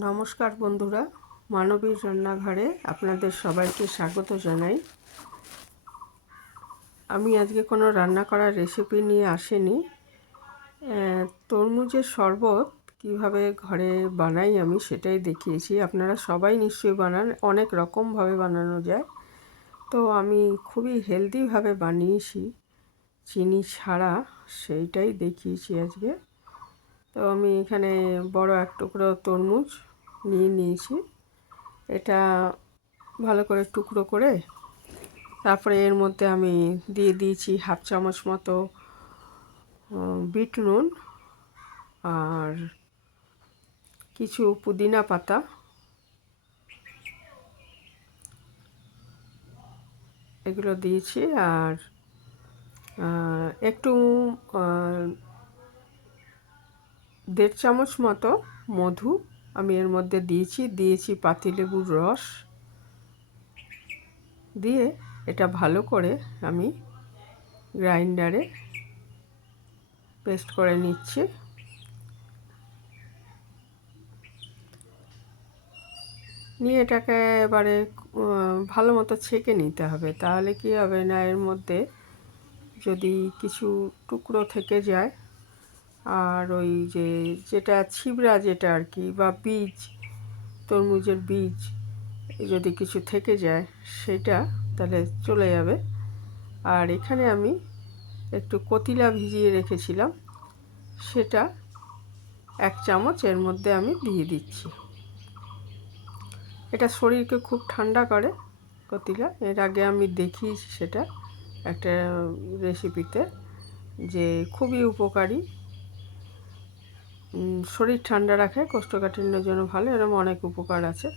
নমস্কার বন্ধুরা, মানবীর রান্নাঘরে আপনাদের সবাইকে স্বাগত জানাই। আমি আজকে কোনো রান্না করার রেসিপি নিয়ে আসিনি। তরমুজের শরবত কীভাবে ঘরে বানাই আমি সেটাই দেখিয়েছি। আপনারা সবাই নিশ্চয়ই বানান, অনেক রকমভাবে বানানো যায়। তো আমি খুবই হেলদিভাবে বানিয়েছি। চিনি ছাড়া সেইটাই দেখিয়েছি আজকে। তো আমি এখানে বড় এক টুকরো তরমুজ নিয়ে নিয়েছি। এটা ভালো করে টুকরো করে তারপরে এর মধ্যে আমি দিয়ে দিয়েছি হাফ চামচ মতো বিট নুন আর কিছু পুদিনা পাতা। এগুলো দিয়েছি আর একটু দেড় চামচ মতো মধু আমি এর মধ্যে দিয়েছি দিয়েছি পাতিলেবুর রস। দিয়ে এটা ভালো করে আমি গ্রাইন্ডারে পেস্ট করে নিচ্ছি। নিয়ে এটাকে এবারে ভালো মতো ছেঁকে নিতে হবে। তাহলে কি হবে না, এর মধ্যে যদি কিছু টুকরো থেকে যায় আর ওই যে যেটা ছিবড়া যেটা আর কি বা বীজ, তরমুজের বীজ যদি কিছু থেকে যায় সেটা তাহলে চলে যাবে। আর এখানে আমি একটু কতিলা ভিজিয়ে রেখেছিলাম, সেটা এক চামচ এর মধ্যে আমি দিয়ে দিচ্ছি। এটা শরীরকে খুব ঠান্ডা করে কতিলা। এর আগে আমি দেখিয়েছি সেটা একটা রেসিপিতে যে খুবই উপকারী শরীর ঠান্ডা রাখে কোষ্ঠকাঠিন্যের জন্য ভালো, এরকম অনেক উপকার আছে।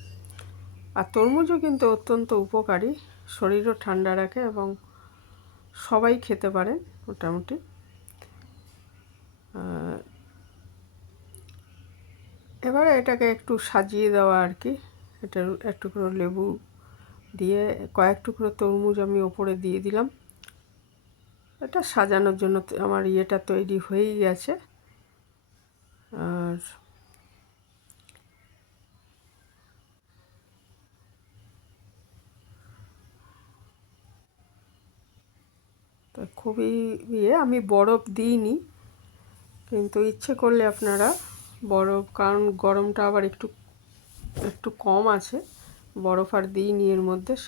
আর তরমুজও কিন্তু অত্যন্ত উপকারী, শরীরও ঠান্ডা রাখে এবং সবাই খেতে পারেন মোটামুটি। এবারে এটাকে একটু সাজিয়ে দেওয়া আর কি, এটা এক টুকরো লেবু দিয়ে কয়েক টুকরো তরমুজ আমি ওপরে দিয়ে দিলাম। এটা সাজানোর জন্য আমার ইয়েটা তৈরি হয়েই গেছে। তো খুবই ইয়ে আমি বরফ দিইনি, কিন্তু ইচ্ছে করলে আপনারা বরফ, কারণ গরমটা আবার একটু একটু কম আছে, বরফ আর দিইনি এর মধ্যে, সে